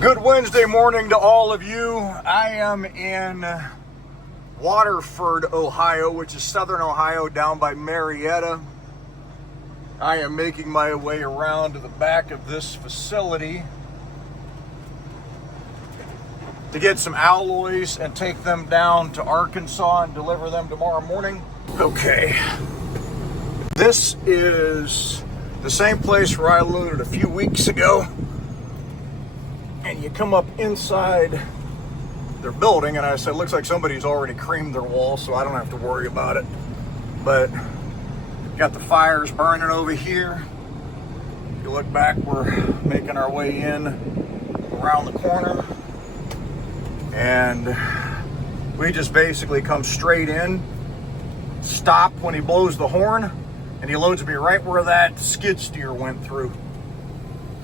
Good Wednesday morning to all of you. I am in Waterford, Ohio, which is southern Ohio, down by Marietta. I am making my way around to the back of this facility to get some alloys and take them down to Arkansas and deliver them tomorrow morning. Okay, this is the same place where I loaded a few weeks ago. And you come up inside their building, and I said, looks like somebody's already creamed their walls, so I don't have to worry about it. But got the fires burning over here. You look back, we're making our way in around the corner. And we just basically come straight in, stop when he blows the horn, and he loads me right where that skid steer went through.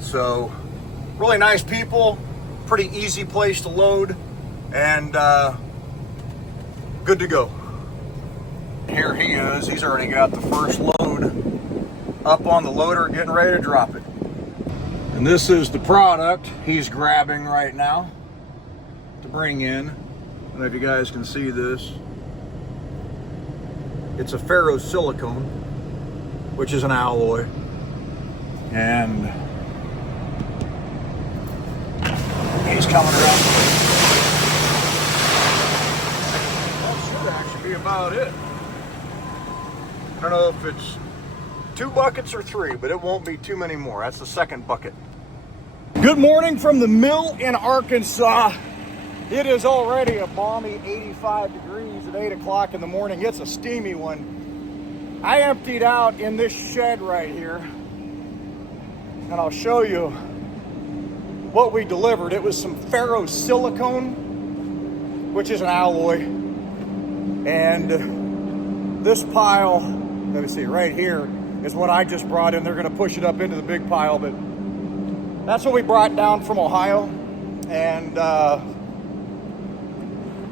So really nice people, pretty easy place to load, and good to go. Here he is. He's already got the first load up on the loader, getting ready to drop it. And this is the product he's grabbing right now to bring in. I don't know if you guys can see this. It's a ferrosilicone, which is an alloy. And he's coming around. That should actually be about it. I don't know if it's 2 buckets or 3, but it won't be too many more. That's the second bucket. Good morning from the mill in Arkansas. It is already a balmy 85 degrees at 8 o'clock in the morning. It's a steamy one. I emptied out in this shed right here, and I'll show you what we delivered. It was some ferrosilicone, which is an alloy, and this pile, let me see, right here is what I just brought in. They're going to push it up into the big pile, but that's what we brought down from Ohio, and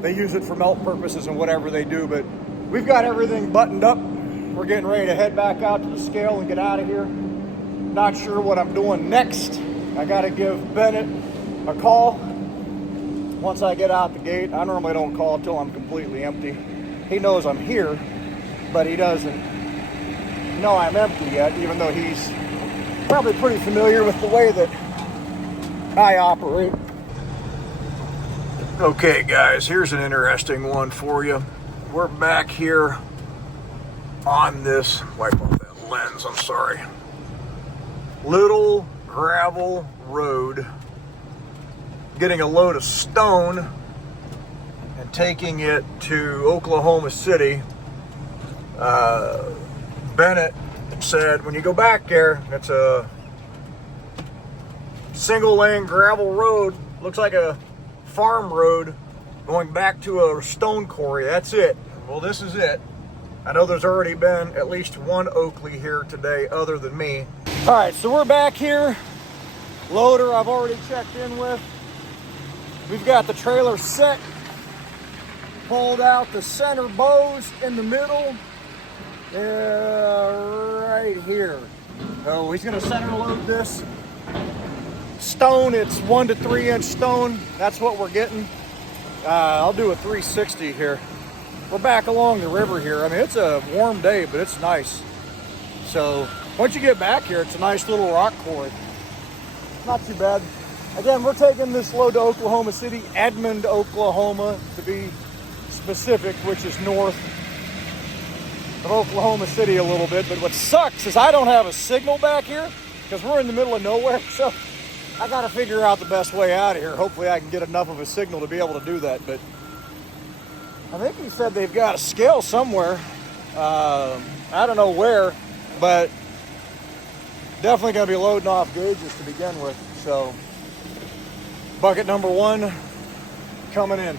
they use it for melt purposes and whatever they do. But we've got everything buttoned up. We're getting ready to head back out to the scale and get out of here. Not sure what I'm doing next. I gotta give Bennett a call once I get out the gate. I normally don't call until I'm completely empty. He knows I'm here, but he doesn't know I'm empty yet, even though he's probably pretty familiar with the way that I operate. Okay guys, here's an interesting one for you. We're back here on this, wipe off that lens, I'm sorry. Little gravel road, getting a load of stone and taking it to Oklahoma City. Bennett said when you go back there, it's a single lane gravel road, looks like a farm road going back to a stone quarry. That's it. Well, this is it. I know there's already been at least one Oakley here today other than me. All right, so we're back here. Loader I've already checked in with. We've got the trailer set. Pulled out the center bows in the middle. Right here. Oh, he's gonna center load this stone. It's 1 to 3 inch stone. That's what we're getting. I'll do a 360 here. We're back along the river here. I mean, it's a warm day, but it's nice. So once you get back here, it's a nice little rock quarry. Not too bad. Again, we're taking this load to Oklahoma City, Edmond, Oklahoma, to be specific, which is north of Oklahoma City a little bit. But what sucks is I don't have a signal back here because we're in the middle of nowhere. So I got to figure out the best way out of here. Hopefully I can get enough of a signal to be able to do that. But I think he said they've got a scale somewhere. I don't know where, but definitely going to be loading off gauges to begin with. So bucket number 1 coming in.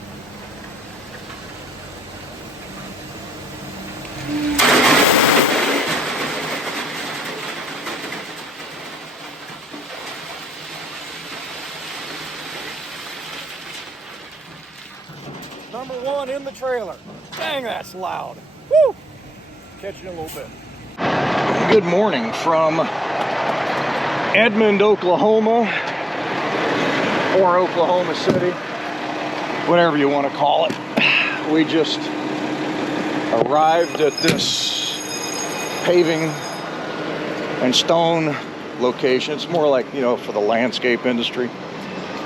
Number 1 in the trailer. Dang, that's loud. Woo! Catch you in a little bit. Good morning from Edmond, Oklahoma. or Oklahoma City, whatever you want to call it. We just arrived at this paving and stone location. It's more like, you know, for the landscape industry.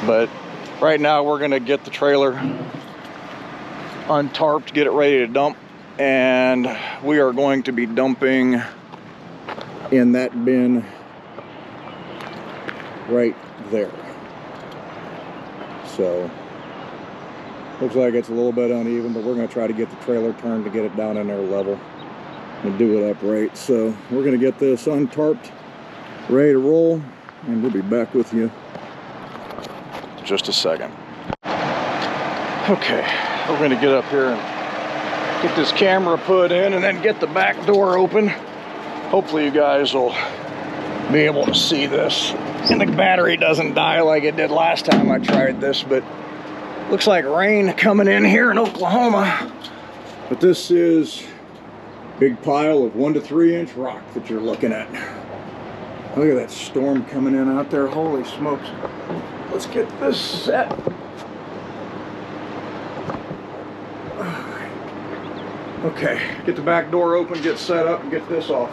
But right now we're gonna get the trailer untarped, get it ready to dump, and we are going to be dumping in that bin right there. So looks like it's a little bit uneven, but we're going to try to get the trailer turned to get it down in there level and do it upright. So we're going to get this untarped, ready to roll, and we'll be back with you in just a second. Okay, we're going to get up here and get this camera put in and then get the back door open. Hopefully you guys will be able to see this and the battery doesn't die like it did last time I tried this, but looks like rain coming in here in Oklahoma. But this is a big pile of 1 to 3 inch rock that you're looking at. Look at that storm coming in out there. Holy smokes. Let's get this set. Okay, get the back door open, get set up, and get this off.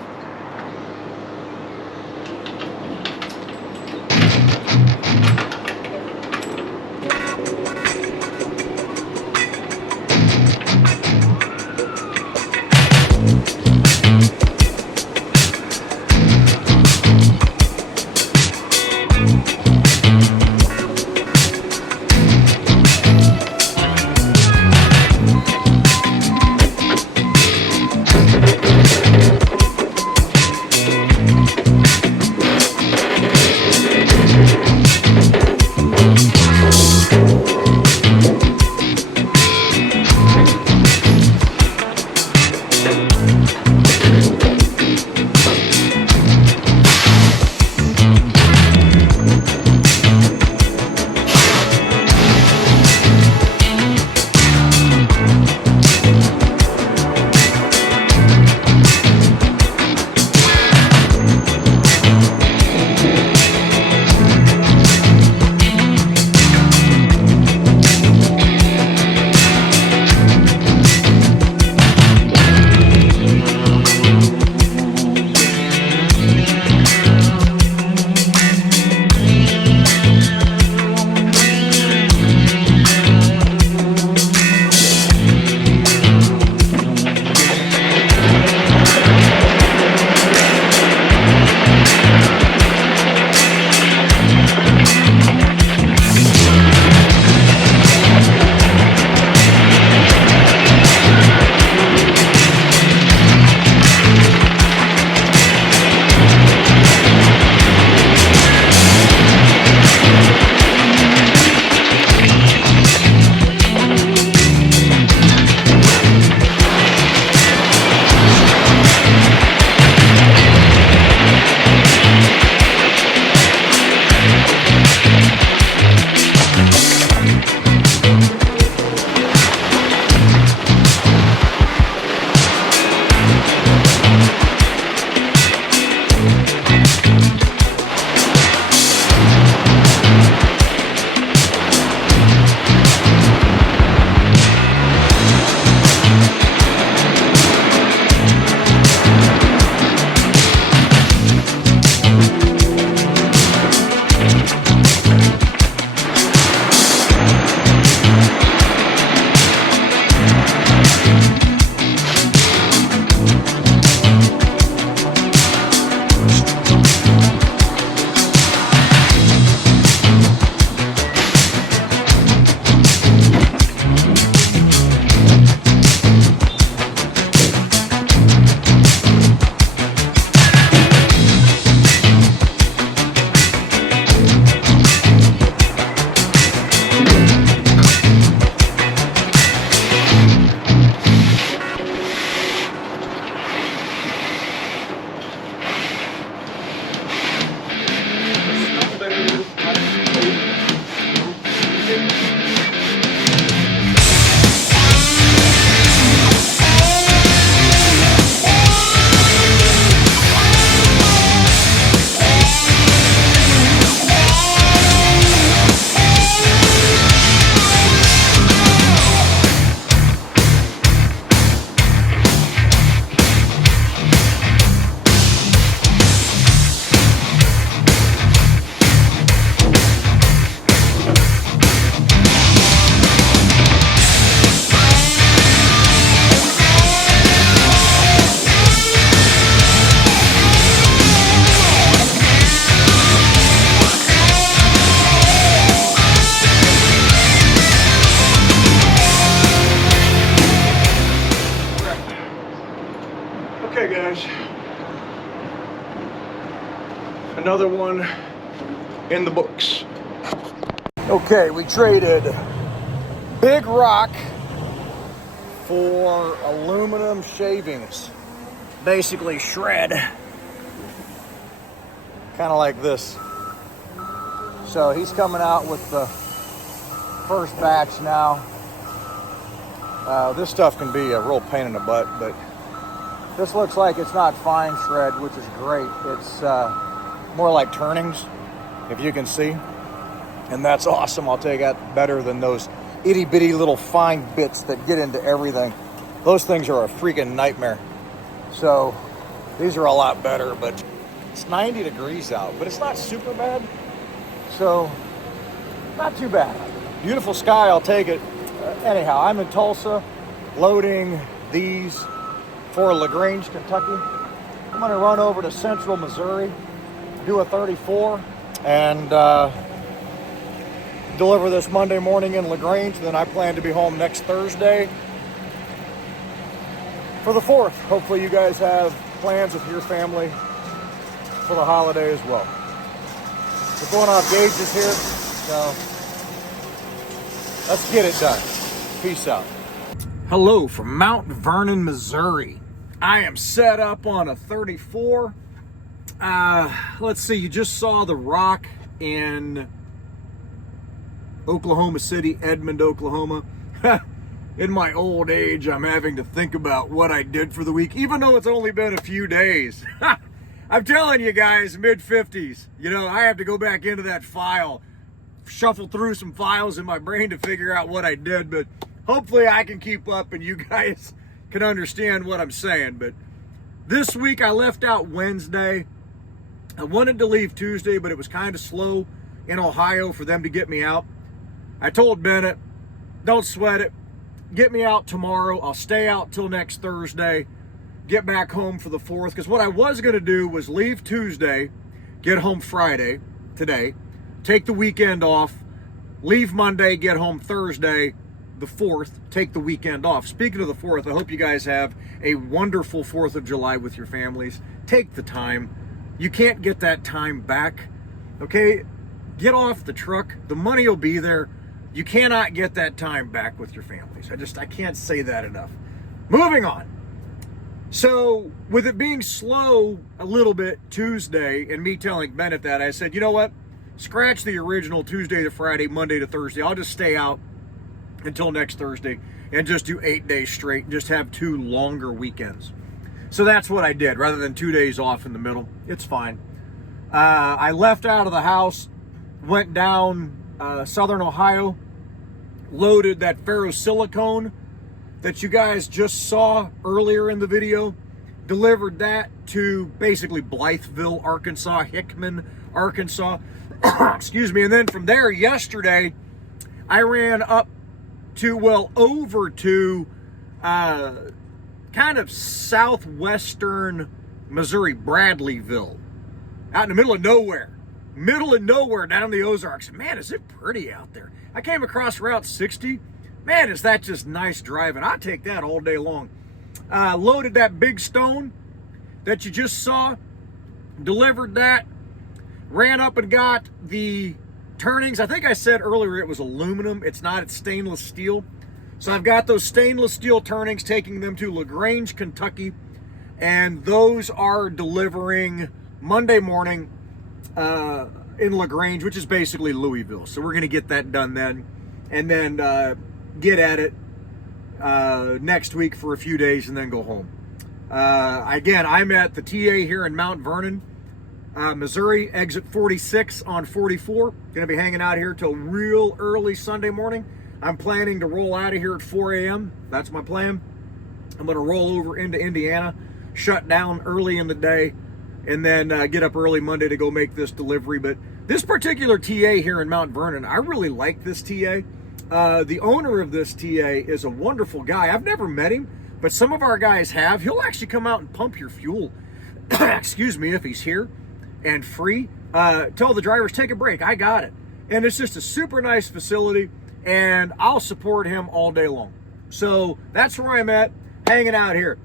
another one in the books. Okay, we traded big rock for aluminum shavings. Basically shred. Kind of like this. So he's coming out with the first batch now. This stuff can be a real pain in the butt, but this looks like it's not fine shred, which is great. It's more like turnings, if you can see. And that's awesome. I'll take that better than those itty bitty little fine bits that get into everything. Those things are a freaking nightmare. So these are a lot better, but it's 90 degrees out, but it's not super bad. So not too bad. Beautiful sky, I'll take it. Anyhow, I'm in Tulsa loading these for LaGrange, Kentucky. I'm gonna run over to Central Missouri, do a 34, and deliver this Monday morning in LaGrange. Then I plan to be home next Thursday for the 4th. Hopefully you guys have plans with your family for the holiday as well. We're going off gauges here, so let's get it done. Peace out. Hello from Mount Vernon, Missouri. I am set up on a 34. Let's see, you just saw the rock in Oklahoma City, Edmond, Oklahoma. In my old age, I'm having to think about what I did for the week, even though it's only been a few days. I'm telling you guys, mid-50s, you know, I have to go back into that file, shuffle through some files in my brain to figure out what I did, but hopefully I can keep up and you guys can understand what I'm saying. But this week I left out Wednesday. I wanted to leave Tuesday, but it was kind of slow in Ohio for them to get me out. I told Bennett, don't sweat it. Get me out tomorrow. I'll stay out till next Thursday. Get back home for the 4th. Because what I was going to do was leave Tuesday, get home Friday, today, take the weekend off, leave Monday, get home Thursday, the 4th, take the weekend off. Speaking of the 4th, I hope you guys have a wonderful 4th of July with your families. Take the time. You can't get that time back. Okay? Get off the truck. The money will be there. You cannot get that time back with your families. I can't say that enough. Moving on. So with it being slow a little bit Tuesday and me telling Bennett that, I said, you know what? Scratch the original Tuesday to Friday, Monday to Thursday. I'll just stay out until next Thursday and just do 8 days straight and just have 2 longer weekends. So that's what I did rather than 2 days off in the middle. It's fine. I left out of the house, went down southern Ohio, loaded that ferrosilicone that you guys just saw earlier in the video, delivered that to basically Blytheville, Arkansas, Hickman, Arkansas. Excuse me. And then from there yesterday, I ran up to, well, over to kind of southwestern Missouri, Bradleyville, out in the middle of nowhere down the Ozarks. Man, is it pretty out there. I came across Route 60. Man, is that just nice driving. I'd take that all day long. Loaded that big stone that you just saw, delivered that, ran up and got the turnings. I think I said earlier it was aluminum. It's not, it's stainless steel. So I've got those stainless steel turnings, taking them to LaGrange, Kentucky, and those are delivering Monday morning in LaGrange, which is basically Louisville. So we're going to get that done then, and then get at it next week for a few days and then go home. Again, I'm at the TA here in Mount Vernon, Missouri, exit 46 on 44. Going to be hanging out here till real early Sunday morning. I'm planning to roll out of here at 4 a.m. That's my plan. I'm going to roll over into Indiana, shut down early in the day, and then get up early Monday to go make this delivery. But this particular TA here in Mount Vernon, I really like this TA. The owner of this TA is a wonderful guy. I've never met him, but some of our guys have. He'll actually come out and pump your fuel, excuse me, if he's here and free. Tell the drivers, take a break, I got it. And it's just a super nice facility, and I'll support him all day long. So that's where I'm at, hanging out here.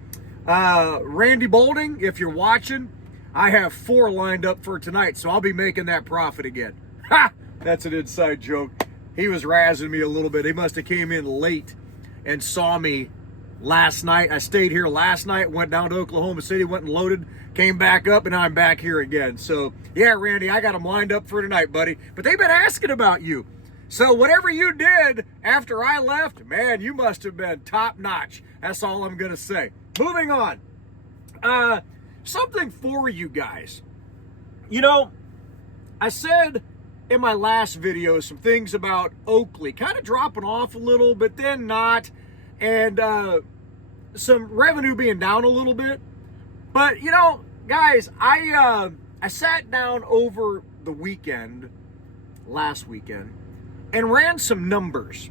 Randy Bolding, if you're watching, I have 4 lined up for tonight, so I'll be making that profit again. Ha! That's an inside joke. He was razzing me a little bit. He must have came in late and saw me last night. I stayed here last night, went down to Oklahoma City, went and loaded, came back up, and I'm back here again. So, yeah, Randy, I got them lined up for tonight, buddy. But they've been asking about you. So whatever you did after I left, man, you must have been top notch. That's all I'm going to say. Moving on. Something for you guys. You know, I said in my last video some things about Oakley, kind of dropping off a little, but then not, and some revenue being down a little bit. But, you know, guys, I sat down over the weekend, last weekend, and ran some numbers.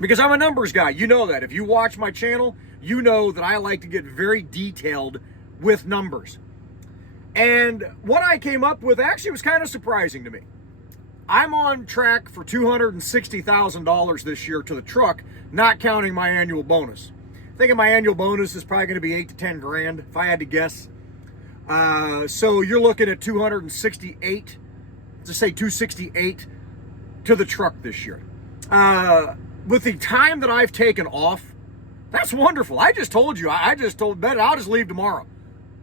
Because I'm a numbers guy. You know that. If you watch my channel, you know that I like to get very detailed with numbers. And what I came up with actually was kind of surprising to me. I'm on track for $260,000 this year to the truck, not counting my annual bonus. Thinking my annual bonus is probably going to be 8 to 10 grand, if I had to guess. So you're looking at 268, to say 268 to the truck this year. With the time that I've taken off, that's wonderful. I just told you, I just told Ben, I'll just leave tomorrow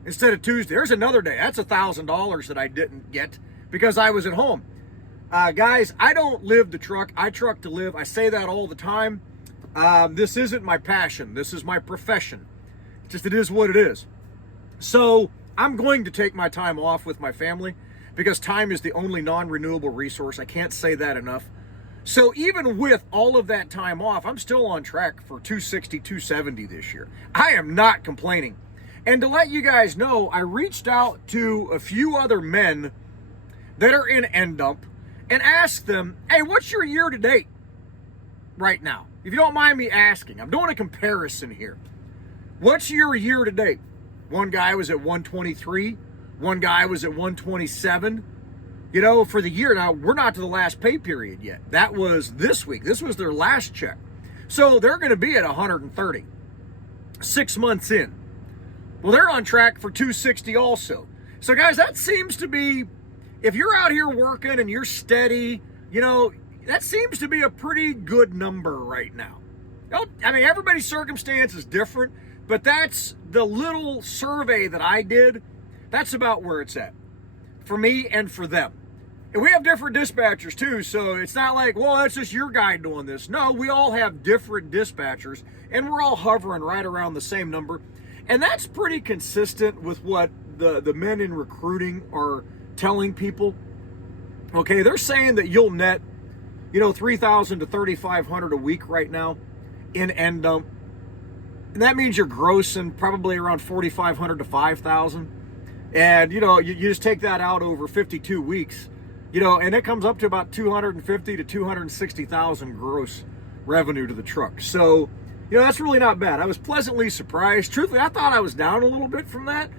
instead of Tuesday. There's another day. That's $1,000 that I didn't get because I was at home. Guys, I don't live the truck. I truck to live. I say that all the time. This isn't my passion. This is my profession. Just it is what it is. So I'm going to take my time off with my family because time is the only non-renewable resource. I can't say that enough. So even with all of that time off, I'm still on track for 260, 270 this year. I am not complaining. And to let you guys know, I reached out to a few other men that are in End Dump and asked them, hey, what's your year to date right now? If you don't mind me asking, I'm doing a comparison here. What's your year to date? One guy was at 123. One guy was at 127. You know, for the year, now we're not to the last pay period yet. That was this week. This was their last check. So they're going to be at 130, 6 months in. Well, they're on track for 260 also. So guys, that seems to be, if you're out here working and you're steady, you know, that seems to be a pretty good number right now. I mean, everybody's circumstance is different, but that's the little survey that I did. That's about where it's at for me and for them. And we have different dispatchers too, so it's not like, well, that's just your guy doing this. No, we all have different dispatchers, and we're all hovering right around the same number. And that's pretty consistent with what the men in recruiting are telling people. Okay, they're saying that you'll net, you know, $3,000 to $3,500 a week right now in End Dump. And that means you're grossing probably around $4,500 to $5,000. And, you know, you just take that out over 52 weeks, you know, and it comes up to about $250,000 to $260,000 gross revenue to the truck. So, you know, that's really not bad. I was pleasantly surprised. Truthfully, I thought I was down a little bit from that,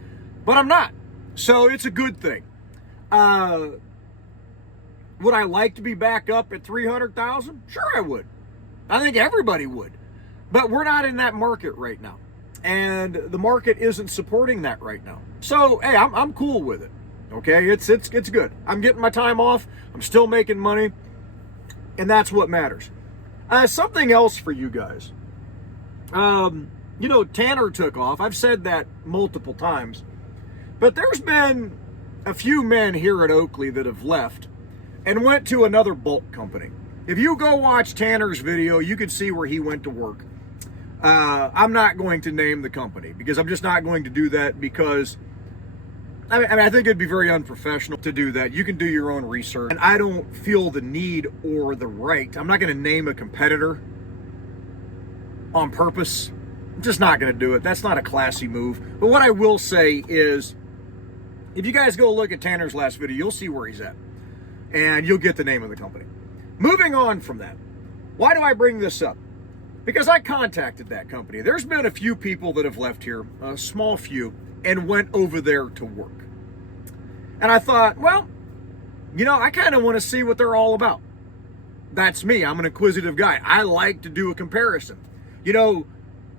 but I'm not. So it's a good thing. Would I like to be back up at 300,000? Sure I would. I think everybody would. But we're not in that market right now. And the market isn't supporting that right now. So, hey, I'm cool with it. Okay, it's good. I'm getting my time off. I'm still making money. And that's what matters. Something else for you guys. You know, Tanner took off. I've said that multiple times. But there's been a few men here at Oakley that have left and went to another bulk company. If you go watch Tanner's video, you can see where he went to work. I'm not going to name the company because I'm just not going to do that because I think it'd be very unprofessional to do that. You can do your own research. And I don't feel the need or the right. I'm not going to name a competitor on purpose. I'm just not going to do it. That's not a classy move. But what I will say is, if you guys go look at Tanner's last video, you'll see where he's at. And you'll get the name of the company. Moving on from that, why do I bring this up? Because I contacted that company. There's been a few people that have left here, a small few, and went over there to work. And I thought, well, you know, I kind of want to see what they're all about. That's me. I'm an inquisitive guy. I like to do a comparison. You know,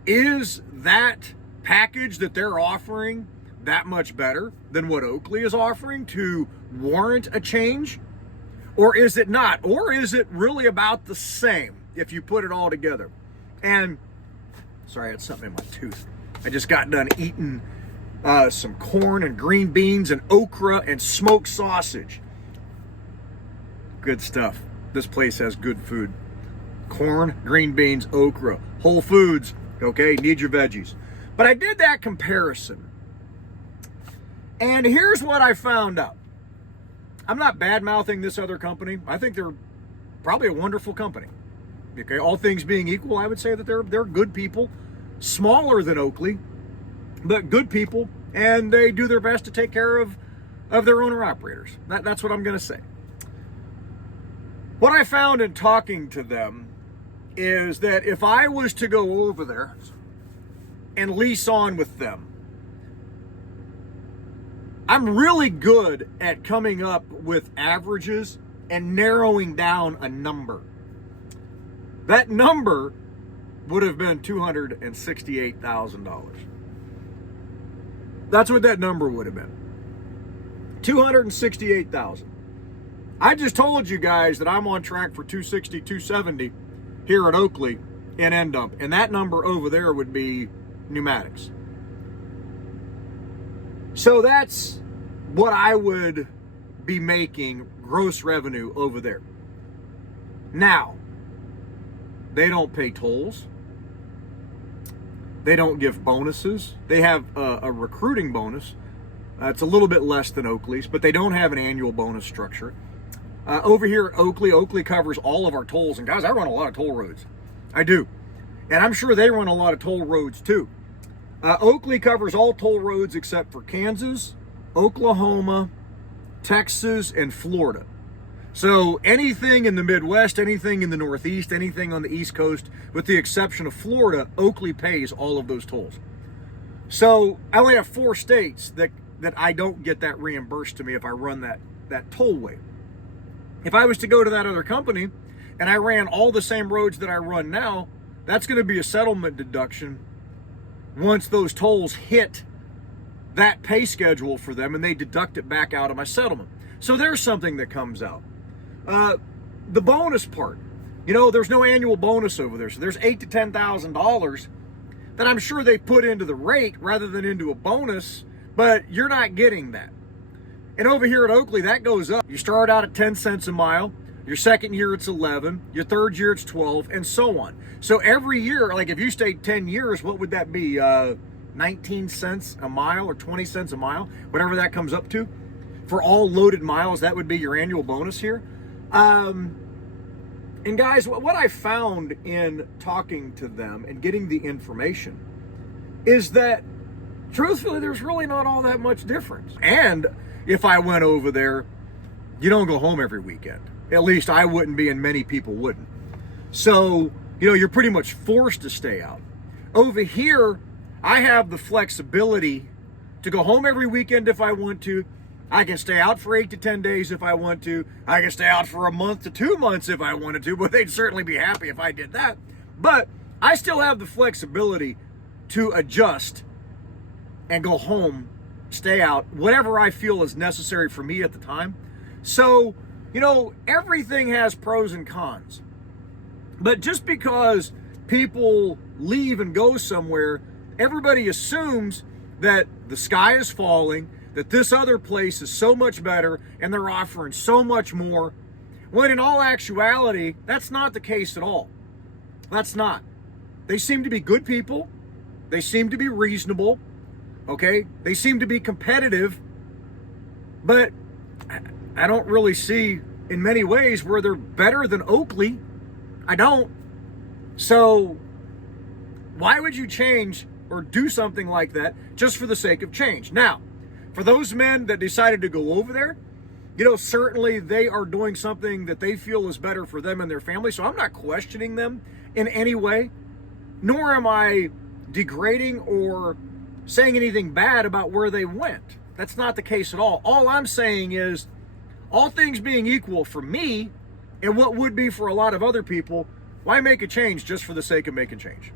is that package that they're offering that much better than what Oakley is offering to warrant a change? Or is it not? Or is it really about the same if you put it all together? And, sorry, I had something in my tooth. I just got done eating some corn and green beans and okra and smoked sausage. Good stuff. This place has good food. Corn, green beans, okra, Whole Foods, okay? Need your veggies. But I did that comparison. And here's what I found out. I'm not bad-mouthing this other company. I think they're probably a wonderful company. Okay, all things being equal, I would say that they're good people. Smaller than Oakley, but good people. And they do their best to take care of their owner-operators. That's what I'm going to say. What I found in talking to them is that if I was to go over there and lease on with them, I'm really good at coming up with averages and narrowing down a number. That number would have been $268,000. That's what that number would have been. $268,000. I just told you guys that I'm on track for 260, 270 here at Oakley End Dump, and that number over there would be pneumatics. So that's what I would be making gross revenue over there. Now, they don't pay tolls. They don't give bonuses. They have a recruiting bonus. It's a little bit less than Oakley's, but they don't have an annual bonus structure. Over here at Oakley covers all of our tolls. And guys, I run a lot of toll roads. I do. And I'm sure they run a lot of toll roads too. Oakley covers all toll roads except for Kansas, Oklahoma, Texas, and Florida. So anything in the Midwest, anything in the Northeast, anything on the East Coast, with the exception of Florida, Oakley pays all of those tolls. So I only have 4 states that I don't get that reimbursed to me if I run that tollway. If I was to go to that other company and I ran all the same roads that I run now, that's going to be a settlement deduction once those tolls hit that pay schedule for them and they deduct it back out of my settlement. So there's something that comes out. The bonus part, there's no annual bonus over there. So there's $8,000 to $10,000 that I'm sure they put into the rate rather than into a bonus, but you're not getting that. And over here at Oakley, that goes up. You start out at 10 cents a mile. Your second year, it's 11. Your third year, it's 12, and so on. So every year, like if you stayed 10 years, what would that be? 19 cents a mile or 20 cents a mile, whatever that comes up to. For all loaded miles, that would be your annual bonus here. And guys, what I found in talking to them and getting the information is that, truthfully, there's really not all that much difference. And if I went over there, you don't go home every weekend. At least I wouldn't be, and many people wouldn't. So, you're pretty much forced to stay out. Over here, I have the flexibility to go home every weekend if I want to. I can stay out for 8 to 10 days if I want to. I can stay out for a month to 2 months if I wanted to, but they'd certainly be happy if I did that. But I still have the flexibility to adjust and go home, stay out, whatever I feel is necessary for me at the time. So, everything has pros and cons. But just because people leave and go somewhere, everybody assumes that the sky is falling, that this other place is so much better and they're offering so much more, when in all actuality, that's not the case at all. That's not. They seem to be good people. They seem to be reasonable. Okay? They seem to be competitive. But I don't really see in many ways where they're better than Oakley. I don't. So why would you change or do something like that just for the sake of change? Now, for those men that decided to go over there, certainly they are doing something that they feel is better for them and their family. So I'm not questioning them in any way, nor am I degrading or saying anything bad about where they went. That's not the case at all. All I'm saying is, all things being equal for me and what would be for a lot of other people, why make a change just for the sake of making change?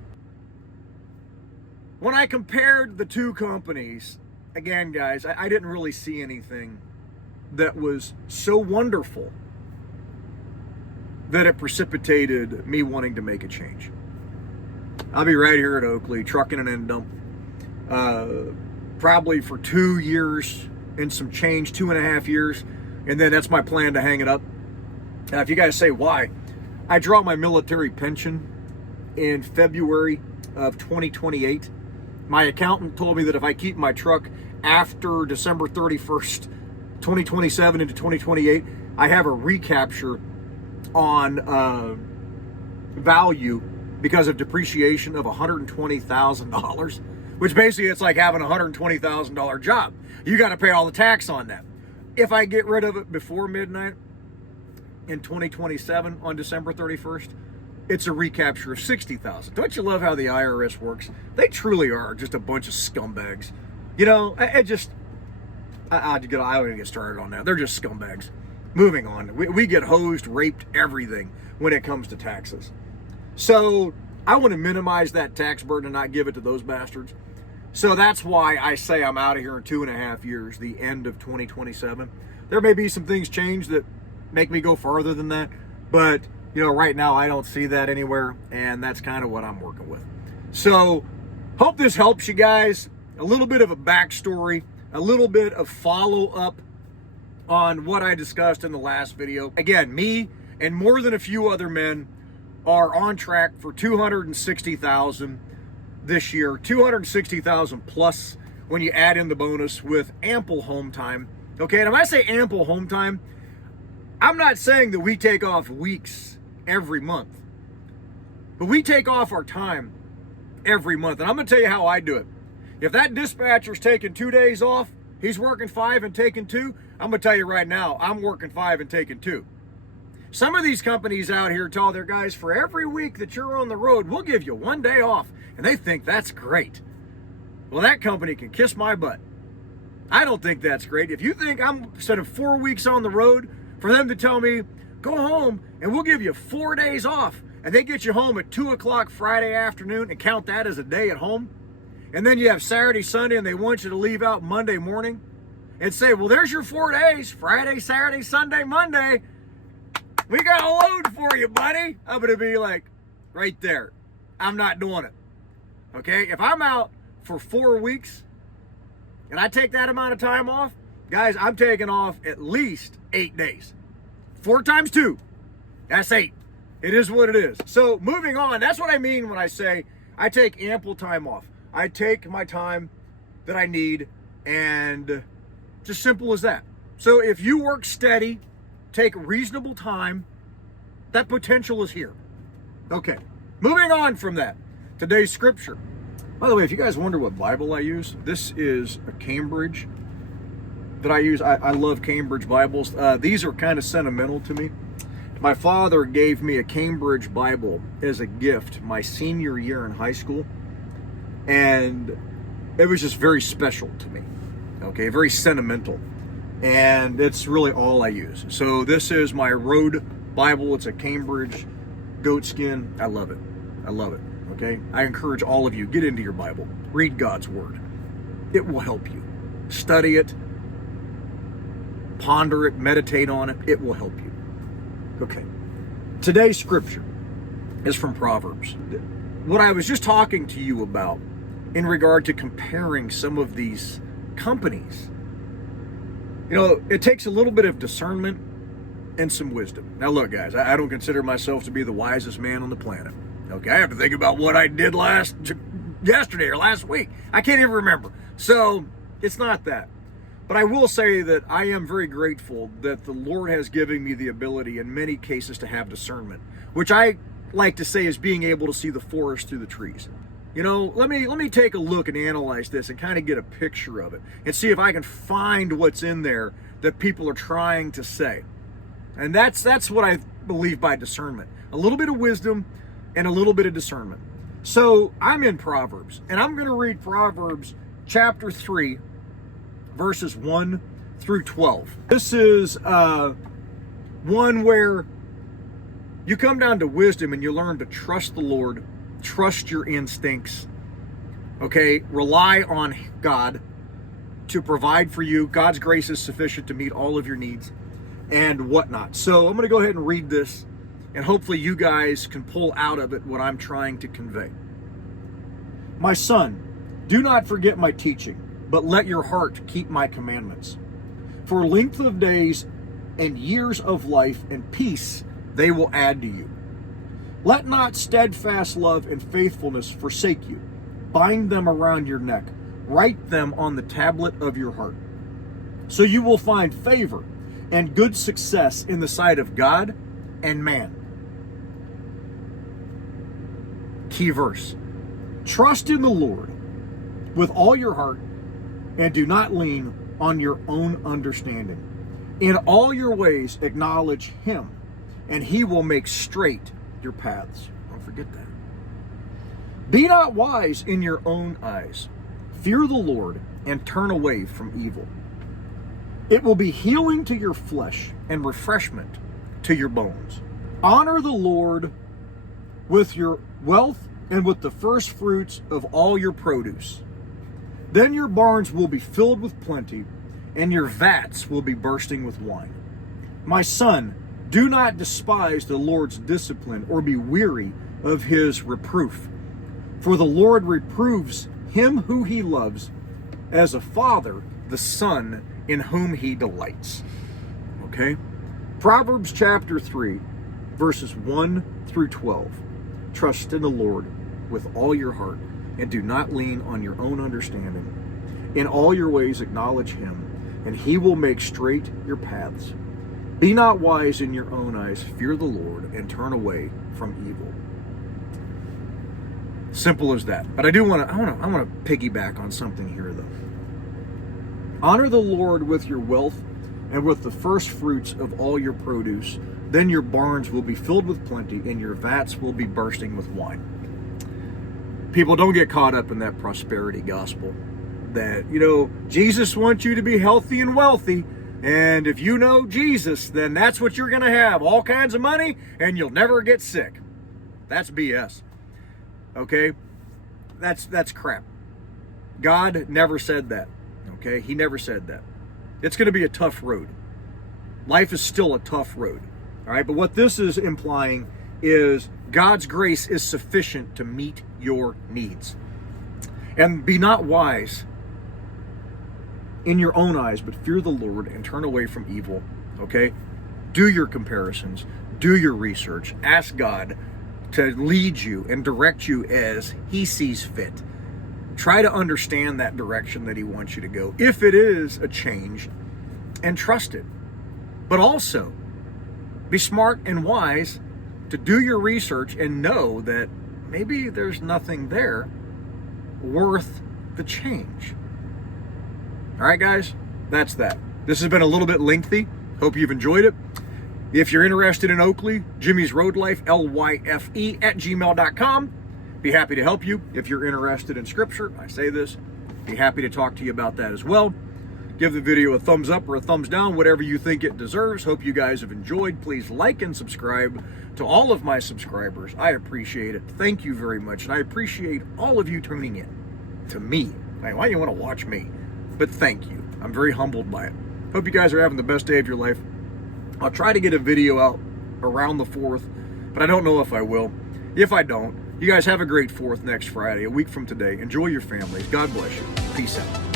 When I compared the two companies, again, guys, I didn't really see anything that was so wonderful that it precipitated me wanting to make a change. I'll be right here at Oakley, trucking an end dump, probably for 2 years and some change, 2.5 years, and then that's my plan to hang it up. If you guys say why, I draw my military pension in February of 2028. My accountant told me that if I keep my truck after December 31st, 2027 into 2028, I have a recapture on value because of depreciation of $120,000, which basically it's like having a $120,000 job. You got to pay all the tax on that. If I get rid of it before midnight in 2027 on December 31st, it's a recapture of $60,000. Don't you love how the IRS works? They truly are just a bunch of scumbags. You know, I don't even get started on that. They're just scumbags. Moving on. We get hosed, raped, everything when it comes to taxes. So I want to minimize that tax burden and not give it to those bastards. So that's why I say I'm out of here in 2.5 years, the end of 2027. There may be some things change that make me go farther than that, but you know, right now I don't see that anywhere, and that's kind of what I'm working with. So hope this helps you guys. A little bit of a backstory, a little bit of follow-up on what I discussed in the last video. Again, me and more than a few other men are on track for 260,000 this year, 260,000 plus when you add in the bonus with ample home time. Okay, and when I say ample home time, I'm not saying that we take off weeks every month, but we take off our time every month. And I'm going to tell you how I do it. If that dispatcher's taking 2 days off, he's working 5 and taking 2, I'm going to tell you right now, I'm working 5 and taking 2. Some of these companies out here tell their guys, for every week that you're on the road, we'll give you 1 day off. And they think that's great. Well, that company can kiss my butt. I don't think that's great. If you think I'm, instead of 4 weeks on the road, for them to tell me, go home and we'll give you 4 days off, and they get you home at 2 o'clock Friday afternoon and count that as a day at home, and then you have Saturday, Sunday, and they want you to leave out Monday morning and say, well, there's your 4 days, Friday, Saturday, Sunday, Monday. We got a load for you, buddy. I'm going to be like, right there. I'm not doing it. Okay? If I'm out for 4 weeks and I take that amount of time off, guys, I'm taking off at least 8 days. 4 times 2, that's 8. It is what it is. So moving on, that's what I mean when I say I take ample time off. I take my time that I need, and just simple as that. So if you work steady, take reasonable time, that potential is here. Okay, moving on from that, today's scripture. By the way, if you guys wonder what Bible I use, this is a Cambridge that I use. I love Cambridge Bibles. These are kind of sentimental to me. My father gave me a Cambridge Bible as a gift my senior year in high school, and it was just very special to me. Okay, very sentimental, and it's really all I use. So this is my road Bible. It's a Cambridge goatskin. I love it. I love it. Okay, I encourage all of you, get into your Bible, read God's word. It will help you. Study it, ponder it, meditate on it. It will help you. Okay, today's scripture is from Proverbs. What I was just talking to you about in regard to comparing some of these companies, you know, it takes a little bit of discernment and some wisdom. Now look, guys, I don't consider myself to be the wisest man on the planet. Okay, I have to think about what I did yesterday or last week. I can't even remember. So it's not that. But I will say that I am very grateful that the Lord has given me the ability in many cases to have discernment, which I like to say is being able to see the forest through the trees. You know, let me take a look and analyze this and kind of get a picture of it and see if I can find what's in there that people are trying to say. And that's what I believe by discernment. A little bit of wisdom and a little bit of discernment. So I'm in Proverbs, and I'm going to read Proverbs chapter 3, verses 1 through 12. This is one where you come down to wisdom and you learn to trust the Lord, trust your instincts, okay? Rely on God, to provide for you. God's grace is sufficient to meet all of your needs and whatnot. So I'm going to go ahead and read this, and hopefully you guys can pull out of it what I'm trying to convey. My son, do not forget my teaching, but let your heart keep my commandments. For length of days and years of life and peace they will add to you. Let not steadfast love and faithfulness forsake you. Bind them around your neck. Write them on the tablet of your heart. So you will find favor and good success in the sight of God and man. Key verse. Trust in the Lord with all your heart and do not lean on your own understanding. In all your ways acknowledge him, and he will make straight your paths. Don't forget that. Be not wise in your own eyes. Fear the Lord and turn away from evil. It will be healing to your flesh and refreshment to your bones. Honor the Lord with your wealth and with the first fruits of all your produce. Then your barns will be filled with plenty, and your vats will be bursting with wine. My son, do not despise the Lord's discipline or be weary of his reproof. For the Lord reproves him who he loves, as a father the son in whom he delights. Okay? Proverbs chapter 3, verses 1 through 12. Trust in the Lord with all your heart, and do not lean on your own understanding. In all your ways acknowledge him, and he will make straight your paths. Be not wise in your own eyes. Fear the Lord and turn away from evil. Simple as that. But I want to piggyback on something here, though. Honor the Lord with your wealth and with the first fruits of all your produce. Then your barns will be filled with plenty, and your vats will be bursting with wine. People, don't get caught up in that prosperity gospel. That, Jesus wants you to be healthy and wealthy. And if you know Jesus, then that's what you're going to have. All kinds of money, and you'll never get sick. That's BS. Okay? That's crap. God never said that. Okay? He never said that. It's going to be a tough road. Life is still a tough road. All right? But what this is implying is God's grace is sufficient to meet your needs. And be not wise in your own eyes, but fear the Lord and turn away from evil. Okay? Do your comparisons. Do your research. Ask God to lead you and direct you as he sees fit. Try to understand that direction that he wants you to go, if it is a change, and trust it. But also, be smart and wise to do your research and know that maybe there's nothing there worth the change. All right, guys, that's that. This has been a little bit lengthy. Hope you've enjoyed it. If you're interested in Oakley, Jimmysroadlyfe, LYFE @gmail.com. Be happy to help you. If you're interested in scripture, I say this, be happy to talk to you about that as well. Give the video a thumbs up or a thumbs down, whatever you think it deserves. Hope you guys have enjoyed. Please like and subscribe to all of my subscribers. I appreciate it. Thank you very much. And I appreciate all of you tuning in to me. Why do you want to watch me? But thank you. I'm very humbled by it. Hope you guys are having the best day of your life. I'll try to get a video out around the 4th, but I don't know if I will. If I don't, you guys have a great 4th next Friday, a week from today. Enjoy your families. God bless you. Peace out.